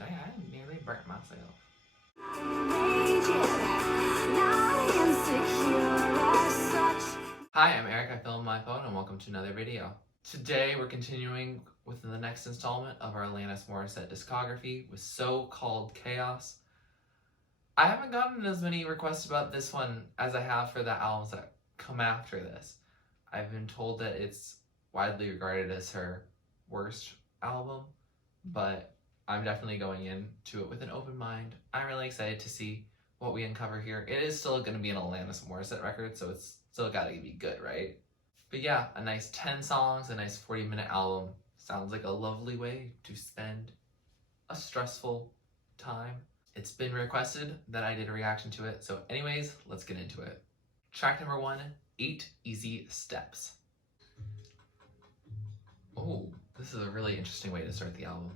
I nearly burnt myself. Hi, I'm Eric. I filmed my phone and welcome to another video. Today we're continuing with the next installment of our Alanis Morissette discography with So-Called Chaos. I haven't gotten as many requests about this one as I have for the albums that come after this. I've been told that it's widely regarded as her worst album, but I'm definitely going into it with an open mind. I'm really excited to see what we uncover here. It is still going to be an Alanis Morissette record, so it's still got to be good, right? But yeah, a nice 10 songs, a nice 40-minute album. Sounds like a lovely way to spend a stressful time. It's been requested that I did a reaction to it, so anyways, let's get into it. Track number 1, 8 Easy Steps. Oh, this is a really interesting way to start the album.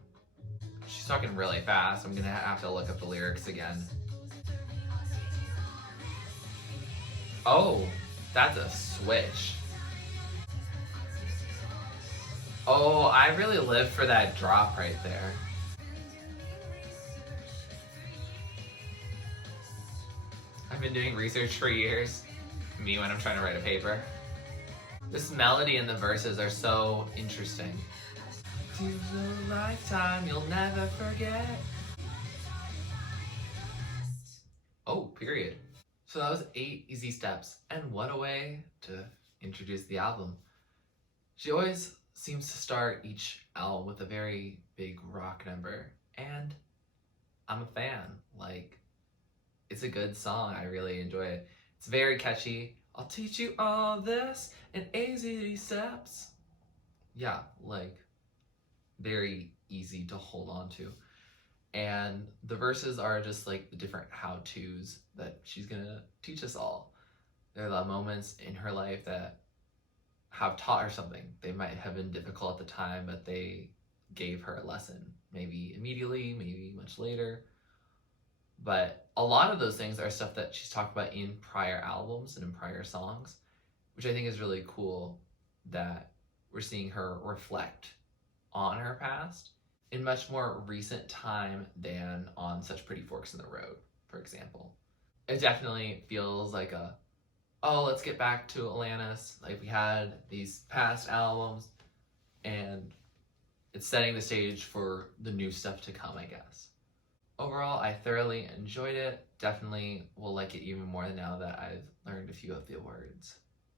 She's talking really fast. I'm gonna have to look up the lyrics again. Oh, that's a switch. Oh, I really live for that drop right there. I've been doing research for years. Me when I'm trying to write a paper. This melody and the verses are so interesting. To the lifetime you'll never forget. Oh, period. So that was 8 Easy Steps, and what a way to introduce the album. She always seems to start each album with a very big rock number, and I'm a fan. Like, it's a good song. I really enjoy it. It's very catchy. I'll teach you all this in easy steps. Yeah, like, very easy to hold on to. And the verses are just like the different how-tos that she's gonna teach us all. They're the moments in her life that have taught her something. They might have been difficult at the time, but they gave her a lesson. Maybe immediately, maybe much later. But a lot of those things are stuff that she's talked about in prior albums and in prior songs, which I think is really cool that we're seeing her reflect on her past in much more recent time than on Such Pretty Forks in the Road, for example. It definitely feels like oh, let's get back to Alanis. Like, we had these past albums, and it's setting the stage for the new stuff to come, I guess. Overall, I thoroughly enjoyed it. Definitely will like it even more now that I've learned a few of the words.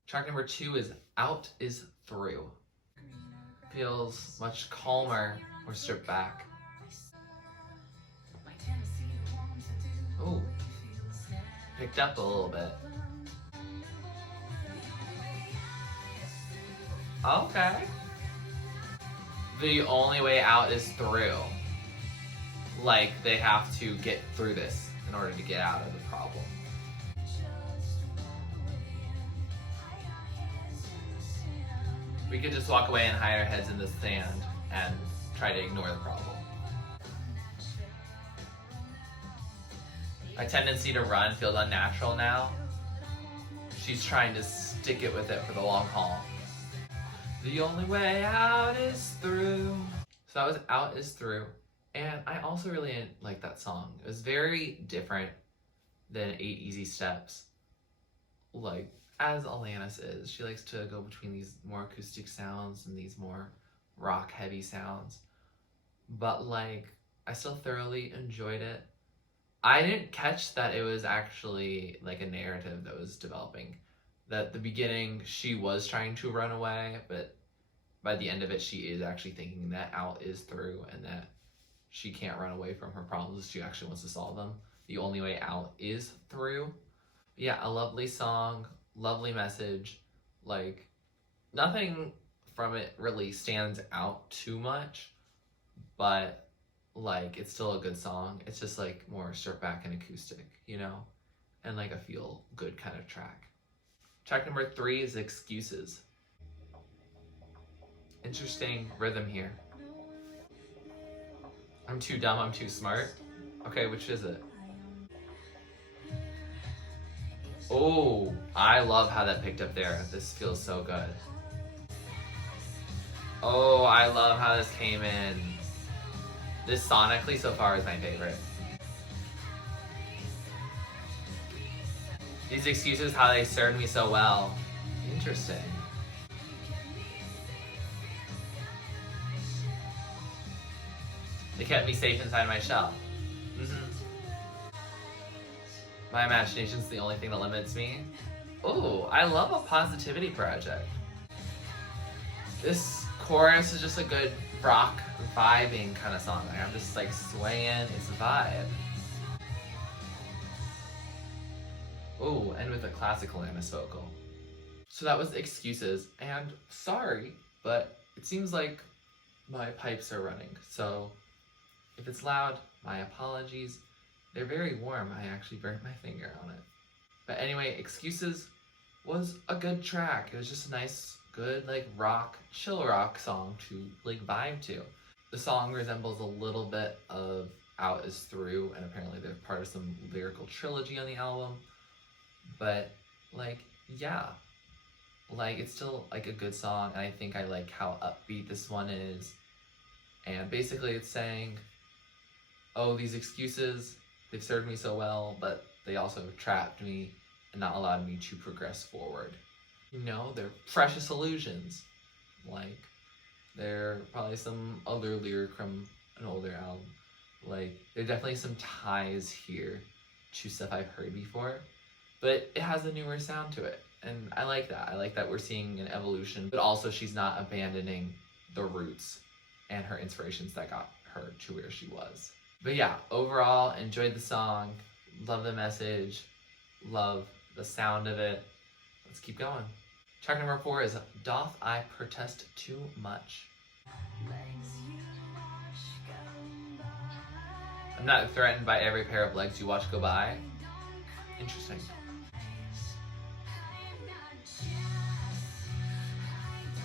Track number 2 is Out Is Through. Feels much calmer, more stripped back. Ooh, picked up a little bit. Okay. The only way out is through. Like, they have to get through this in order to get out of the problem. We could just walk away and hide our heads in the sand and try to ignore the problem. My tendency to run feels unnatural now. She's trying to stick it with it for the long haul. The only way out is through. So that was Out Is Through. And I also really like that song. It was very different than 8 Easy Steps. Like, as Alanis is, she likes to go between these more acoustic sounds and these more rock heavy sounds. But like, I still thoroughly enjoyed it. I didn't catch that it was actually like a narrative that was developing. That at the beginning she was trying to run away, but by the end of it she is actually thinking that out is through and that she can't run away from her problems. She actually wants to solve them. The only way out is through. Yeah, a lovely song, lovely message. Like, nothing from it really stands out too much, but like, it's still a good song. It's just like more stripped back and acoustic, you know? And like a feel good kind of track. Track number 3 is Excuses. Interesting rhythm here. I'm too dumb, I'm too smart. Okay, which is it? Oh, I love how that picked up there. This feels so good. Oh, I love how this came in. This sonically so far is my favorite. These excuses, how they served me so well. Interesting. They kept me safe inside my shell. My imagination's the only thing that limits me. Ooh, I love a positivity project. This chorus is just a good rock vibing kind of song. Like, I'm just like swaying, it's a vibe. Ooh, and with a classical Alanis vocal. So that was Excuses, and sorry, but it seems like my pipes are running. So if it's loud, my apologies. They're very warm. I actually burnt my finger on it. But anyway, Excuses was a good track. It was just a nice, good, like rock, chill rock song to like vibe to. The song resembles a little bit of Out Is Through, and apparently they're part of some lyrical trilogy on the album. But like, yeah, like it's still like a good song, and I think I like how upbeat this one is. And basically it's saying, oh, these excuses, they've served me so well, but they also have trapped me and not allowed me to progress forward. You know, they're precious illusions. Like, there are probably some other lyric from an older album. Like, there are definitely some ties here to stuff I've heard before, but it has a newer sound to it. And I like that. I like that we're seeing an evolution, but also she's not abandoning the roots and her inspirations that got her to where she was. But yeah, overall, enjoyed the song, love the message, love the sound of it. Let's keep going. Track number 4 is Doth I Protest Too Much. I'm not threatened by every pair of legs you watch go by. Interesting.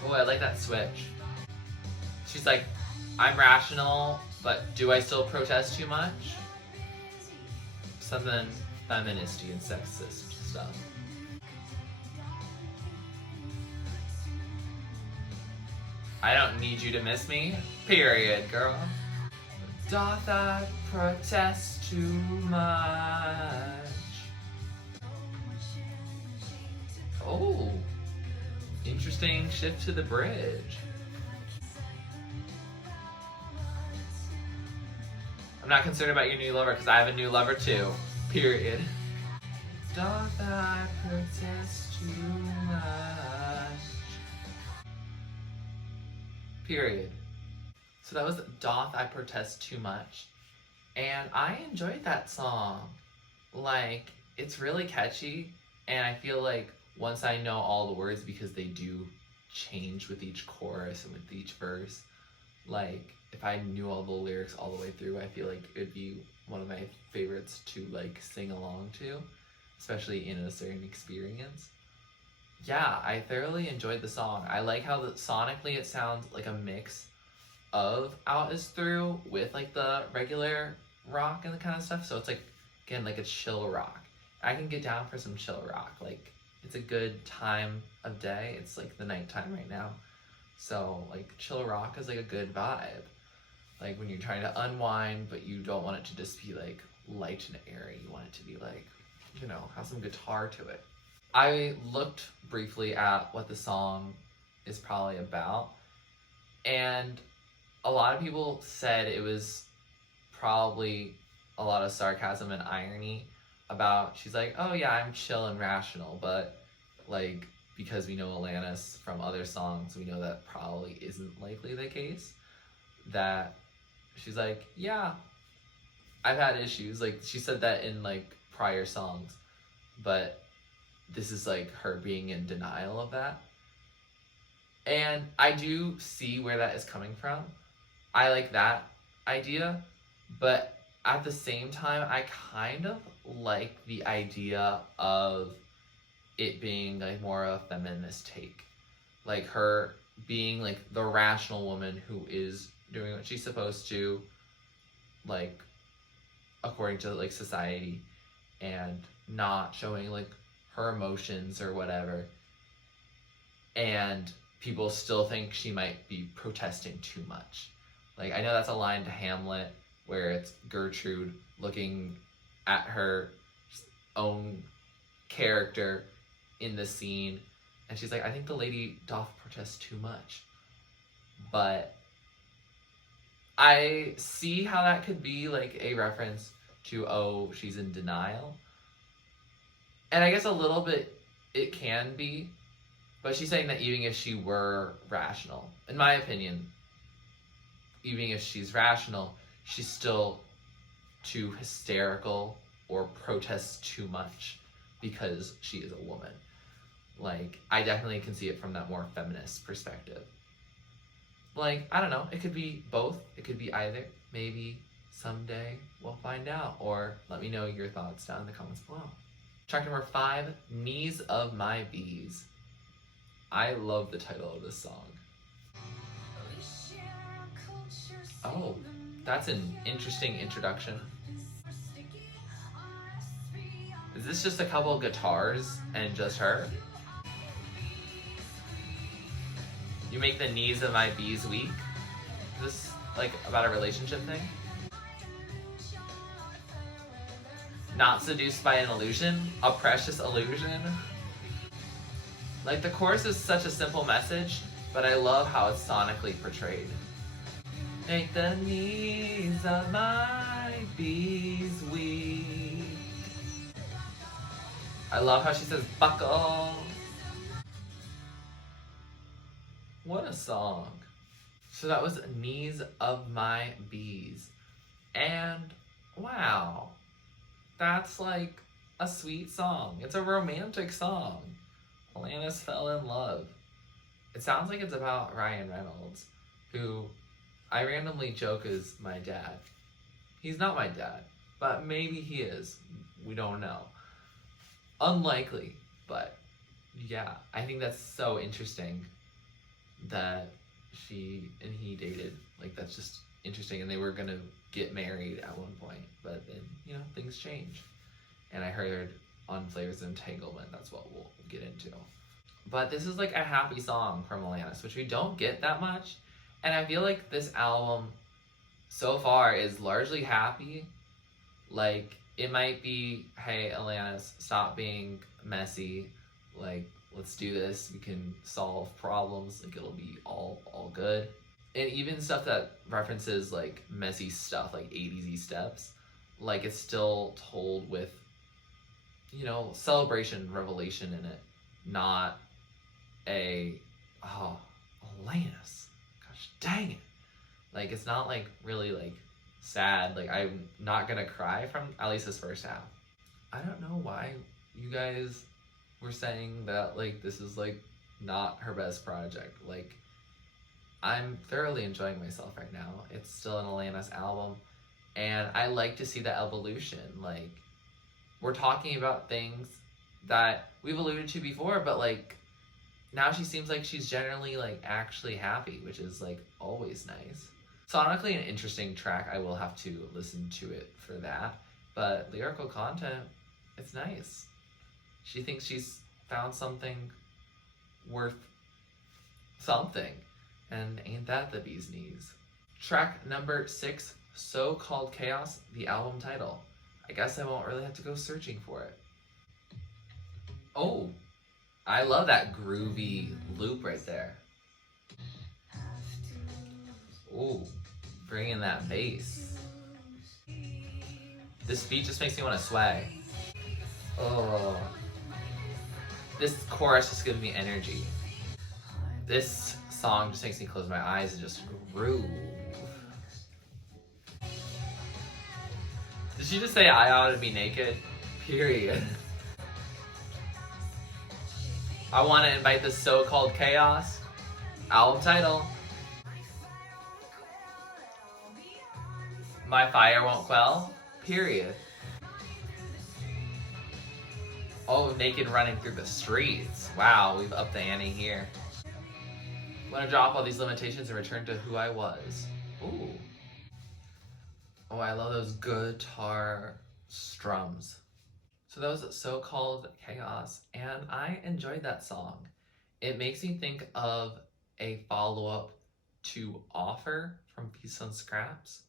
Oh, I like that switch. She's like, I'm rational, but do I still protest too much? Something feministy and sexist stuff. I don't need you to miss me, period, girl. Doth I protest too much? Oh, interesting shift to the bridge. I'm not concerned about your new lover because I have a new lover too, period. Doth I protest too much? Period. So that was Doth I Protest Too Much. And I enjoyed that song. Like, it's really catchy, and I feel like once I know all the words, because they do change with each chorus and with each verse, like, if I knew all the lyrics all the way through, I feel like it would be one of my favorites to like sing along to, especially in a certain experience. Yeah, I thoroughly enjoyed the song. I like how sonically it sounds like a mix of Out Is Through with like the regular rock and the kind of stuff. So it's like, again, like a chill rock. I can get down for some chill rock. Like, it's a good time of day. It's like the nighttime right now. So like chill rock is like a good vibe. Like when you're trying to unwind, but you don't want it to just be like light and airy. You want it to be like, you know, have some guitar to it. I looked briefly at what the song is probably about, and a lot of people said it was probably a lot of sarcasm and irony about, she's like, oh yeah, I'm chill and rational, but like, because we know Alanis from other songs, we know that probably isn't likely the case. That she's like, yeah, I've had issues. Like, she said that in like prior songs, but this is like her being in denial of that. And I do see where that is coming from. I like that idea, but at the same time, I kind of like the idea of it being like more of a feminist take. Like her being like the rational woman who is doing what she's supposed to, like according to like society, and not showing like her emotions or whatever. And people still think she might be protesting too much. Like, I know that's a line to Hamlet where it's Gertrude looking at her own character in the scene, and she's like, I think the lady doth protest too much. But I see how that could be like a reference to, oh, she's in denial. And I guess a little bit it can be, but she's saying that even if she were rational, in my opinion, even if she's rational, she's still too hysterical or protests too much because she is a woman. Like, I definitely can see it from that more feminist perspective. Like, I don't know, it could be both, it could be either. Maybe someday we'll find out, or let me know your thoughts down in the comments below. Track number 5, Knees of My Bees. I love the title of this song. Oh, that's an interesting introduction. Is this just a couple of guitars and just her? You make the knees of my bees weak? Is this like about a relationship thing? Not seduced by an illusion? A precious illusion? Like, the chorus is such a simple message, but I love how it's sonically portrayed. Make the knees of my bees weak. I love how she says buckle. What a song. So that was Knees of My Bees. And wow, that's like a sweet song. It's a romantic song. Alanis fell in love. It sounds like it's about Ryan Reynolds, who I randomly joke is my dad. He's not my dad, but maybe he is. We don't know. Unlikely, but yeah, I think that's so interesting that she and he dated. Like, that's just interesting, and they were gonna get married at one point, but then, you know, things change. And I heard on Flavors of Entanglement, that's what we'll get into. But this is like a happy song from Alanis, which we don't get that much. And I feel like this album so far is largely happy. Like, it might be, hey, Alanis, stop being messy. Like, let's do this. We can solve problems. Like, it'll be all good. And even stuff that references like messy stuff, like 80s-y steps, like, it's still told with, you know, celebration, revelation in it. Not a, oh, Alanis, gosh dang it. Like, it's not like really like sad. Like, I'm not gonna cry from at least this first half. I don't know why you guys were saying that like this is like not her best project. Like, I'm thoroughly enjoying myself right now. It's still an Alanis album, and I like to see the evolution. Like, we're talking about things that we've alluded to before, but like now she seems like she's generally like actually happy, which is like always nice. Sonically an interesting track. I will have to listen to it for that, but lyrical content, it's nice. She thinks she's found something worth something, and ain't that the bee's knees. Track number 6, So-Called Chaos, the album title. I guess I won't really have to go searching for it. Oh, I love that groovy loop right there. Ooh, bringing that bass. This beat just makes me want to sway. Oh, this chorus just gives me energy. This song just makes me close my eyes and just groove. Did she just say I ought to be naked? Period. I want to invite the So-Called Chaos album title. My fire won't quell. Period. Oh, naked running through the streets. Wow, we've upped the ante here. I'm gonna drop all these limitations and return to who I was. Ooh. Oh, I love those guitar strums. So that was So-Called Chaos, and I enjoyed that song. It makes me think of a follow-up to Offer from Peace on Scraps.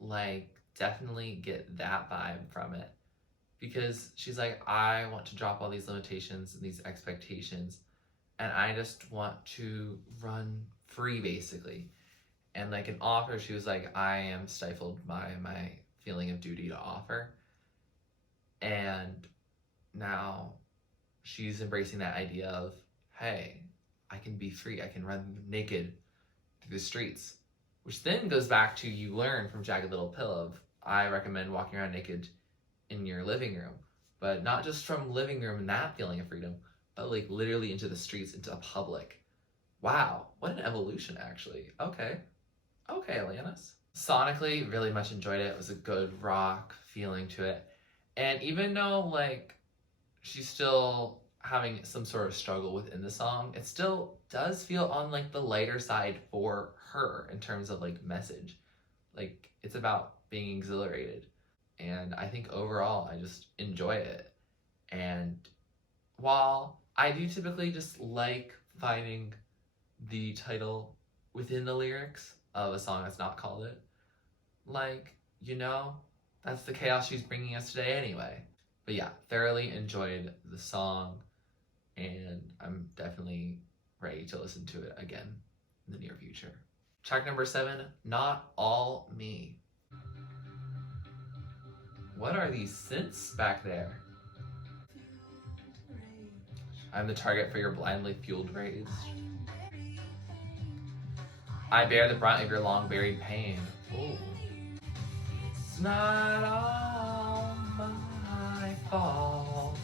Like, definitely get that vibe from it. Because she's like, I want to drop all these limitations and these expectations, and I just want to run free, basically. And like an author, she was like, I am stifled by my feeling of duty to author. And now she's embracing that idea of, hey, I can be free. I can run naked through the streets. Which then goes back to, you learn from Jagged Little Pill of, I recommend walking around naked in your living room. But not just from living room and that feeling of freedom, but like literally into the streets, into a public. Wow, what an evolution, actually. Okay, Alanis. Sonically, really much enjoyed it. It was a good rock feeling to it. And even though like she's still having some sort of struggle within the song, it still does feel on like the lighter side for her in terms of like message. Like, it's about being exhilarated. And I think overall I just enjoy it. And while I do typically just like finding the title within the lyrics of a song that's not called it, like, that's the chaos she's bringing us today anyway. But yeah, thoroughly enjoyed the song, and I'm definitely ready to listen to it again in the near future. Track number 7, Not All Me. What are these synths back there? I'm the target for your blindly fueled rage. I bear the brunt of your long buried pain. Ooh. It's not all my fault.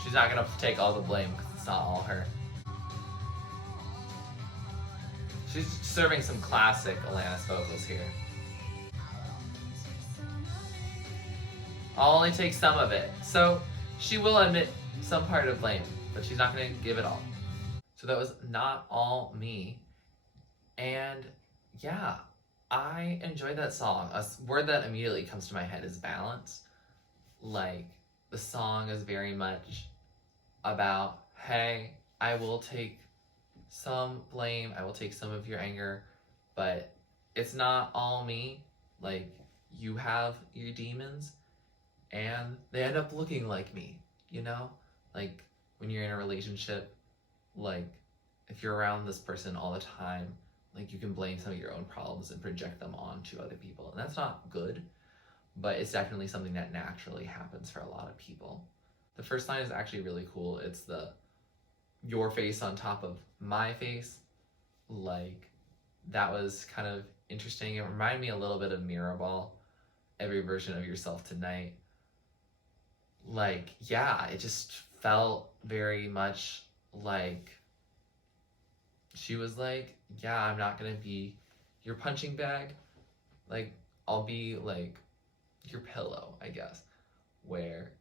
She's not gonna take all the blame because it's not all her. She's serving some classic Alanis vocals here. I'll only take some of it. So she will admit some part of blame, but she's not going to give it all. So that was Not All Me. And yeah, I enjoyed that song. A word that immediately comes to my head is balance. Like, the song is very much about, hey, I will take some blame, I will take some of your anger, but it's not all me. Like, you have your demons, and they end up looking like me, Like, when you're in a relationship, like, if you're around this person all the time, like, you can blame some of your own problems and project them onto other people. And that's not good, but it's definitely something that naturally happens for a lot of people. The first line is actually really cool. It's the your face on top of my face. Like, that was kind of interesting. It reminded me a little bit of Mirrorball, every version of yourself tonight. Like, yeah, it just felt very much like she was like, yeah, I'm not gonna be your punching bag. Like, I'll be like your pillow, I guess, where,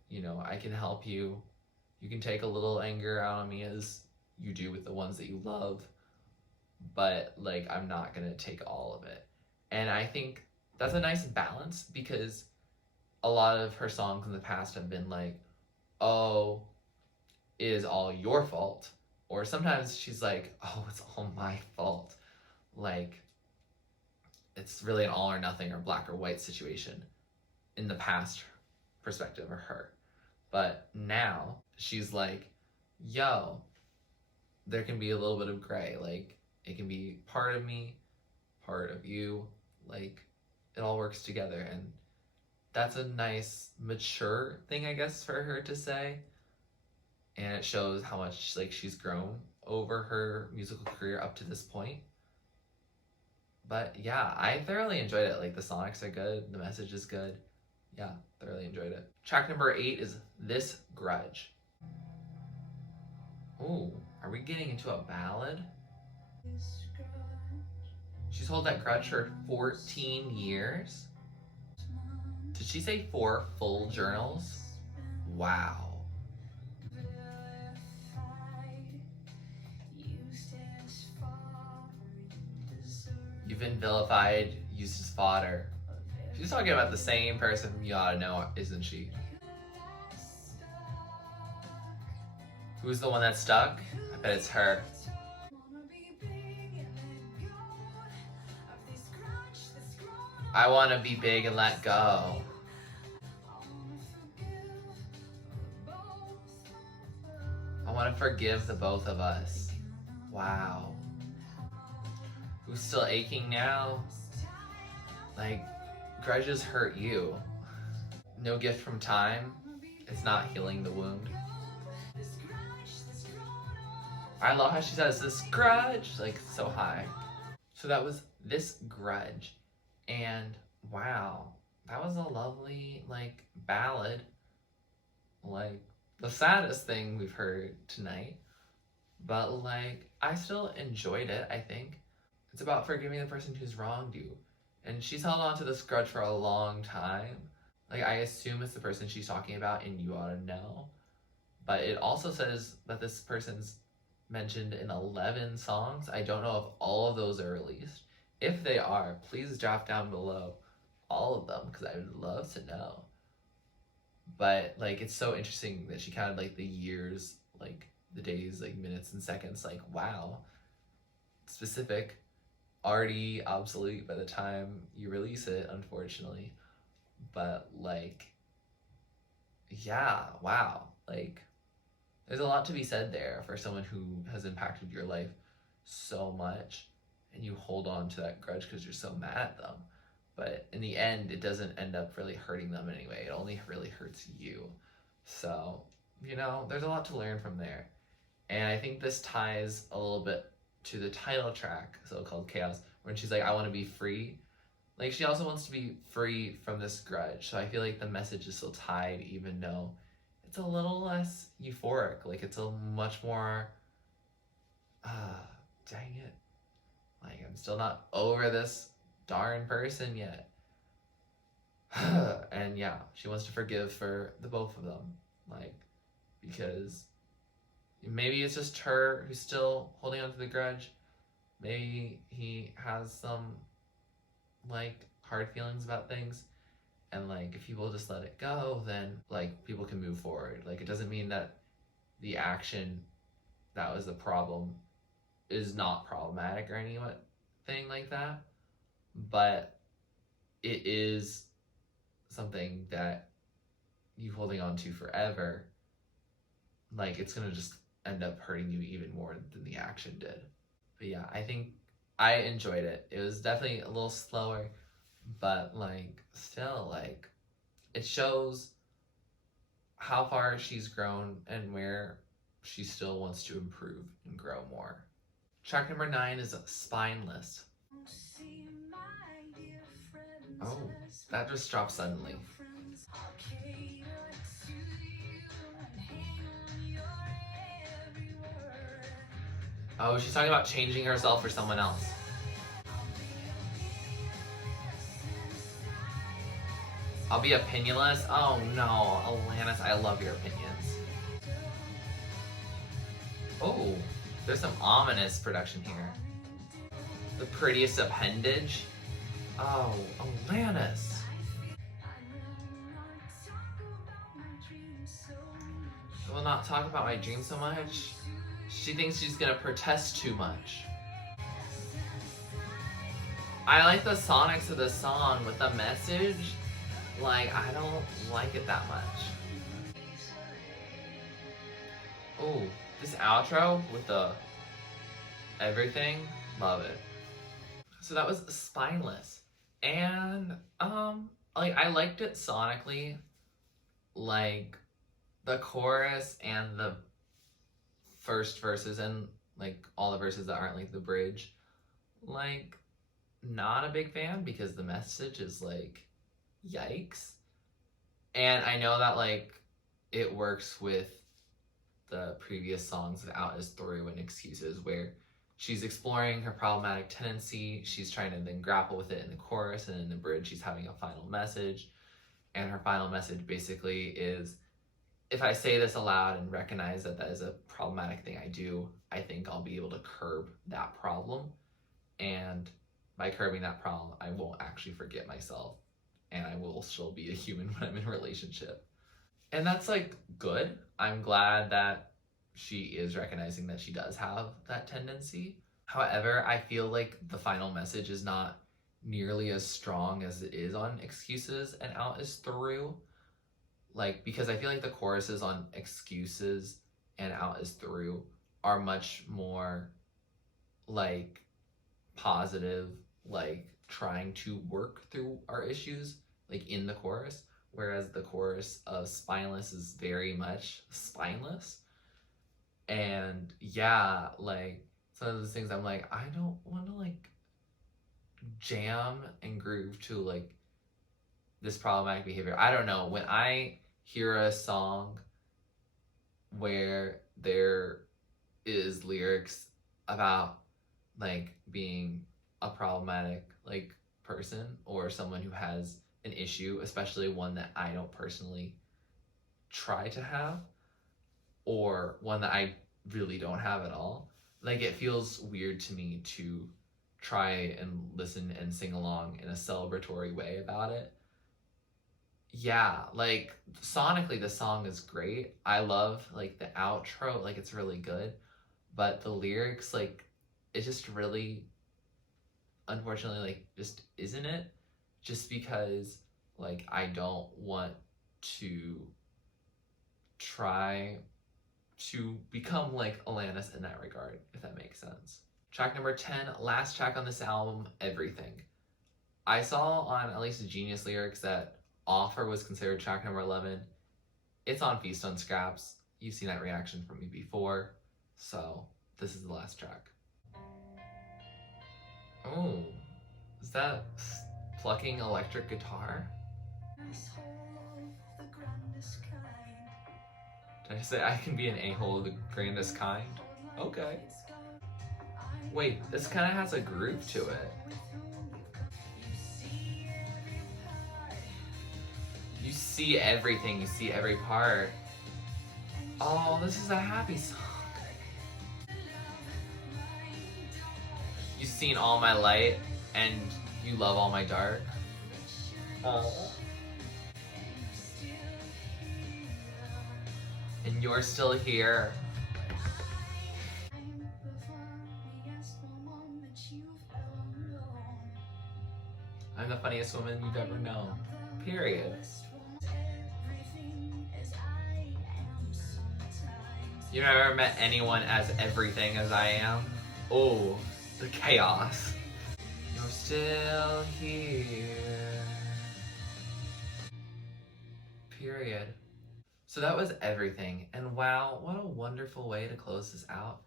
I can help you. You can take a little anger out on me as you do with the ones that you love, but like, I'm not gonna take all of it. And I think that's a nice balance, because a lot of her songs in the past have been like, oh, it is all your fault. Or sometimes she's like, oh, it's all my fault. Like, it's really an all or nothing or black or white situation in the past perspective of her. But now she's like, yo, there can be a little bit of gray. Like, it can be part of me, part of you. Like, it all works together. And that's a nice, mature thing, I guess, for her to say. And it shows how much like she's grown over her musical career up to this point. But yeah, I thoroughly enjoyed it. Like, the sonics are good, the message is good. Yeah, thoroughly enjoyed it. Track number 8 is This Grudge. Ooh, are we getting into a ballad? She's held that grudge for 14 years? Did she say 4 full journals? Wow. You've been vilified, used as fodder. She's talking about the same person you ought to know, isn't she? Who's the one that's stuck? I bet it's her. I want to be big and let go. I want to forgive the both of us. Wow. Who's still aching now? Like, grudges hurt you. No gift from time. It's not healing the wound. I love how she says this grudge, like so high. So that was This Grudge. And wow, that was a lovely, like, ballad. Like, the saddest thing we've heard tonight. But, like, I still enjoyed it, I think. It's about forgiving the person who's wronged you. And she's held on to this grudge for a long time. Like, I assume it's the person she's talking about, and you ought to know. But it also says that this person's mentioned in 11 songs. I don't know if all of those are released. If they are, please drop down below all of them, because I would love to know. But, like, it's so interesting that she counted, like, the years, like, the days, like, minutes and seconds. Like, wow. Specific. Already obsolete by the time you release it, unfortunately. But, like, yeah, wow. Like, there's a lot to be said there for someone who has impacted your life so much, and you hold on to that grudge because you're so mad at them. But in the end, it doesn't end up really hurting them anyway. It only really hurts you. So, you know, there's a lot to learn from there. And I think this ties a little bit to the title track, so-called Chaos, when she's like, I want to be free. Like, she also wants to be free from this grudge. So I feel like the message is still tied, even though it's a little less euphoric. Like, it's a much more, dang it. Like, I'm still not over this darn person yet. And yeah, she wants to forgive for the both of them. Like, because maybe it's just her who's still holding on to the grudge. Maybe he has some, like, hard feelings about things. And, like, if people just let it go, then, like, people can move forward. Like, it doesn't mean that the action that was the problem is not problematic or anything like that. But it is something that you holding on to forever, like, it's gonna just end up hurting you even more than the action did. But yeah, I think I enjoyed it. It was definitely a little slower, but, like, still, like, it shows how far she's grown and where she still wants to improve and grow more. Track number 9 is Spineless. Oh, that just dropped suddenly. Oh, she's talking about changing herself for someone else. I'll be opinionless? Oh no, Alanis, I love your opinions. Oh, there's some ominous production here. The prettiest appendage? Oh, Alanis. I will not talk about my dreams so much. She thinks she's gonna protest too much. I like the sonics of the song, with the message, like, I don't like it that much. Oh, this outro with the everything, love it. So that was Spineless. And, like, I liked it sonically. Like, the chorus and the first verses, and, like, all the verses that aren't, like, the bridge. Like, not a big fan, because the message is, like, yikes. And I know that, like, it works with the previous songs without as through and excuses, where she's exploring her problematic tendency, she's trying to then grapple with it in the chorus, and in the bridge she's having a final message. And her final message basically is, if I say this aloud and recognize that that is a problematic thing I do, I think I'll be able to curb that problem. And by curbing that problem, I won't actually forget myself, and I will still be a human when I'm in a relationship. And that's, like, good. I'm glad that she is recognizing that she does have that tendency. However, I feel like the final message is not nearly as strong as it is on Excuses and Out Is Through. Like, because I feel like the choruses on Excuses and Out Is Through are much more like positive, like trying to work through our issues, like in the chorus, whereas the chorus of Spineless is very much spineless. And yeah, like some of those things I'm like, I don't want to like jam and groove to like this problematic behavior. I don't know. When I hear a song where there is lyrics about like being a problematic like person or someone who has an issue, especially one that I don't personally try to have or one that I really don't have at all, like it feels weird to me to try and listen and sing along in a celebratory way about it. Yeah, like sonically the song is great. I love like the outro, like it's really good, but the lyrics, like it just really unfortunately like just isn't it, just because like I don't want to try to become like Alanis in that regard, if that makes sense. Track number 10, last track on this album, Everything. I saw on at least Genius Lyrics that Offer was considered track number 11. It's on Feast on Scraps. You've seen that reaction from me before, so this is the last track. Oh, is that plucking electric guitar? Did I say I can be an a-hole of the grandest kind? Okay. Wait, this kind of has a groove to it. You see everything, you see every part. Oh, this is a happy song. You've seen all my light and you love all my dark. And you're still here. I'm the funniest woman you've ever known. Period. You've never met anyone as everything as I am? Oh, the chaos. You're still here. Period. So that was Everything, and wow, what a wonderful way to close this out.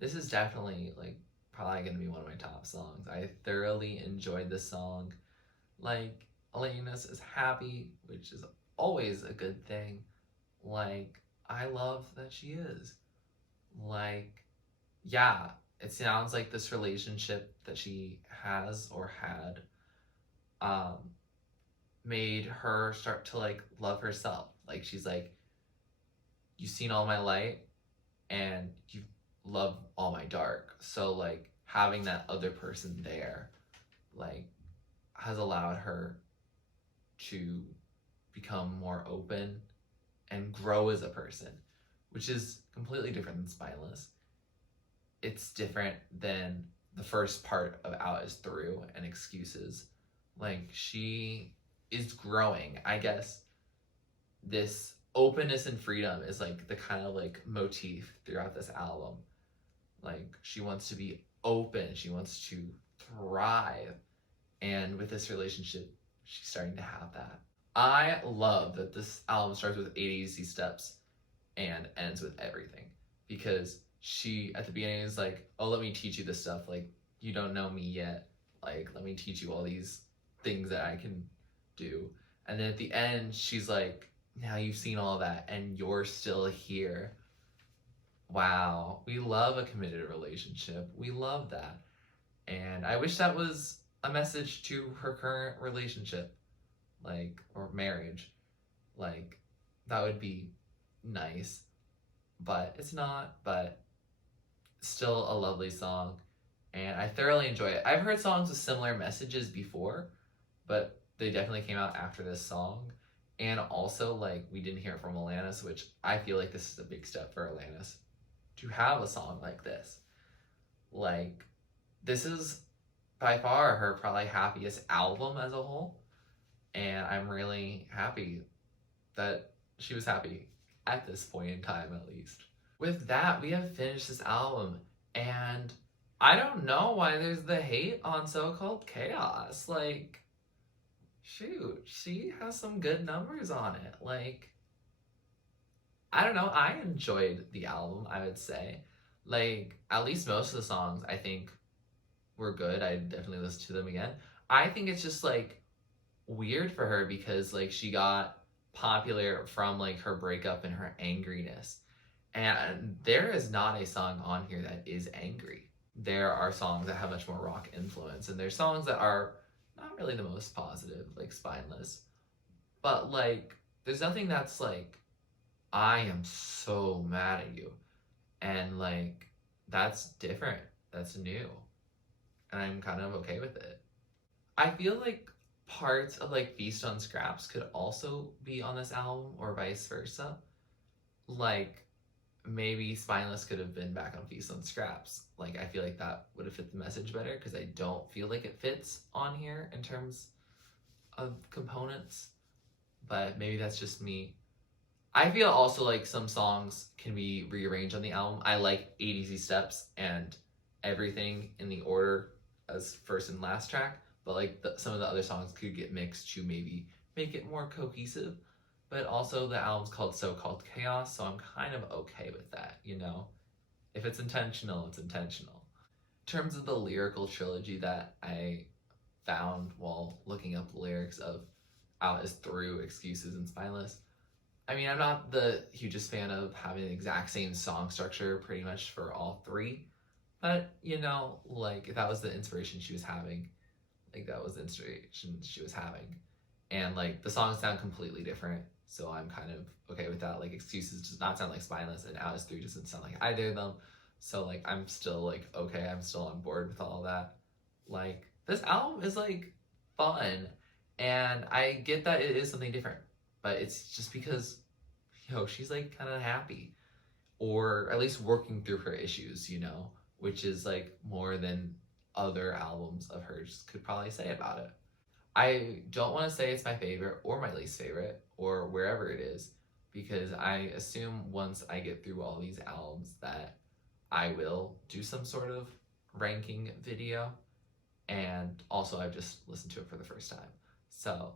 This is definitely like probably gonna be one of my top songs. I thoroughly enjoyed this song. Like, Alanis is happy, which is always a good thing. Like, I love that she is. Like, yeah, it sounds like this relationship that she has or had um made her start to like love herself. Like she's like, you've seen all my light and you love all my dark. So like having that other person there like has allowed her to become more open and grow as a person, which is completely different than Spineless. It's different than the first part of Out Is Through and Excuses. Like she is growing. I guess this openness and freedom is like the kind of like motif throughout this album. Like she wants to be open, she wants to thrive, and with this relationship she's starting to have that. I love that this album starts with 8 easy steps and ends with Everything, because she at the beginning is like, oh, let me teach you this stuff, like you don't know me yet, like let me teach you all these things that I can do. And then at the end she's like, now you've seen all that and you're still here. Wow, we love a committed relationship, we love that. And I wish that was a message to her current relationship, like, or marriage. Like that would be nice, but it's not. But still a lovely song, and I thoroughly enjoy it. I've heard songs with similar messages before, but they definitely came out after this song. And also, like, we didn't hear it from Alanis, which I feel like this is a big step for Alanis to have a song like this. Like, this is by far her probably happiest album as a whole. And I'm really happy that she was happy at this point in time, at least. With that, we have finished this album, and I don't know why there's the hate on So-Called Chaos. Like, shoot, she has some good numbers on it. Like, I don't know, I enjoyed the album, I would say. Like, at least most of the songs, I think, were good. I definitely listen to them again. I think it's just, like, weird for her because, like, she got popular from, like, her breakup and her angriness. And there is not a song on here that is angry. There are songs that have much more rock influence, and there's songs that are not really the most positive, like Spineless. But, like, there's nothing that's like, I am so mad at you. And, like, that's different. That's new. And I'm kind of okay with it. I feel like parts of, like, Feast on Scraps could also be on this album, or vice versa. Like, maybe Spineless could have been back on Feast on Scraps. Like, I feel like that would have fit the message better, because I don't feel like it fits on here in terms of components. But maybe that's just me. I feel also like some songs can be rearranged on the album. I like 8 Easy Steps and everything in the order as first and last track, but like some of the other songs could get mixed to maybe make it more cohesive. But also the album's called So-Called Chaos, so I'm kind of okay with that, you know? If it's intentional, it's intentional. In terms of the lyrical trilogy that I found while looking up the lyrics of Out Is Through, Excuses, and Spineless, I mean, I'm not the hugest fan of having the exact same song structure pretty much for all three, but, you know, like, if that was the inspiration she was having, like, that was the inspiration she was having. And, like, the songs sound completely different, so I'm kind of okay with that. Like, Excuses does not sound like Spineless, and Out Is Through doesn't sound like either of them. So, like, I'm still, like, okay, I'm still on board with all that. Like, this album is, like, fun, and I get that it is something different, but it's just because, you know, she's, like, kind of happy, or at least working through her issues, you know, which is, like, more than other albums of hers could probably say about it. I don't want to say it's my favorite or my least favorite or wherever it is, because I assume once I get through all these albums that I will do some sort of ranking video, and also I've just listened to it for the first time. So,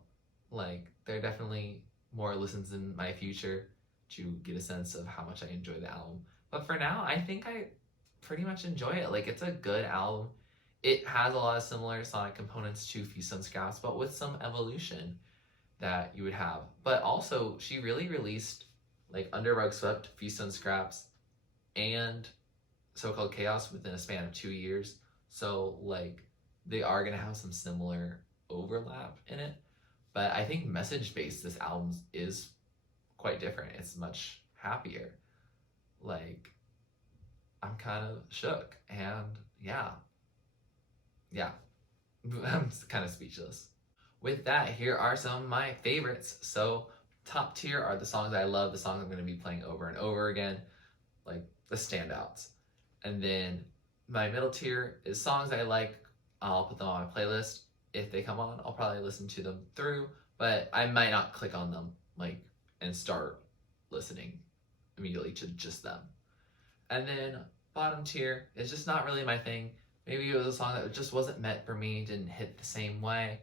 like, there are definitely more listens in my future to get a sense of how much I enjoy the album. But for now, I think I pretty much enjoy it. Like, it's a good album. It has a lot of similar sonic components to Feast on Scraps, but with some evolution that you would have. But also, she really released, like, Under Rug Swept, Feast on Scraps, and So-Called Chaos within a span of 2 years. So, like, they are going to have some similar overlap in it. But I think message-based, this album is quite different. It's much happier. Like, I'm kind of shook. And, yeah. I'm kind of speechless. With that, here are some of my favorites. So, top tier are the songs I love, the songs I'm going to be playing over and over again, like the standouts. And then my middle tier is songs I like. I'll put them on my playlist. If they come on, I'll probably listen to them through, but I might not click on them, like, and start listening immediately to just them. And then bottom tier is just not really my thing. Maybe it was a song that just wasn't meant for me, didn't hit the same way.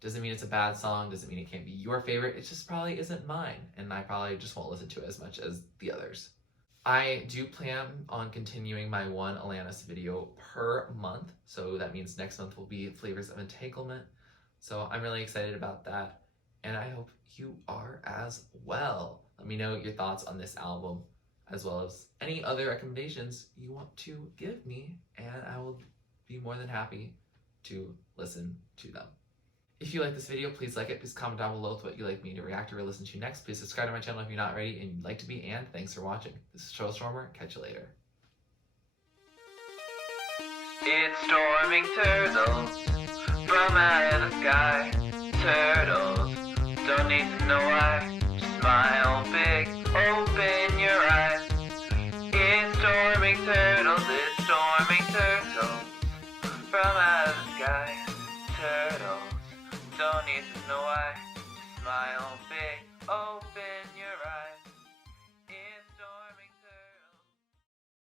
Doesn't mean it's a bad song, doesn't mean it can't be your favorite, it just probably isn't mine, and I probably just won't listen to it as much as the others. I do plan on continuing my one Alanis video per month, so that means next month will be Flavors of Entanglement. So I'm really excited about that, and I hope you are as well. Let me know your thoughts on this album, as well as any other recommendations you want to give me, and I will be more than happy to listen to them. If you like this video, please like it. Please comment down below with what you'd like me to react or listen to next. Please subscribe to my channel if you're not already and you'd like to be, and thanks for watching. This is TurtleStormer. Catch you later. It's storming turtles from out of the sky. Turtles don't need to know why. Just smile big, open your eyes. It's storming turtles from out of the sky. why. Smile big, open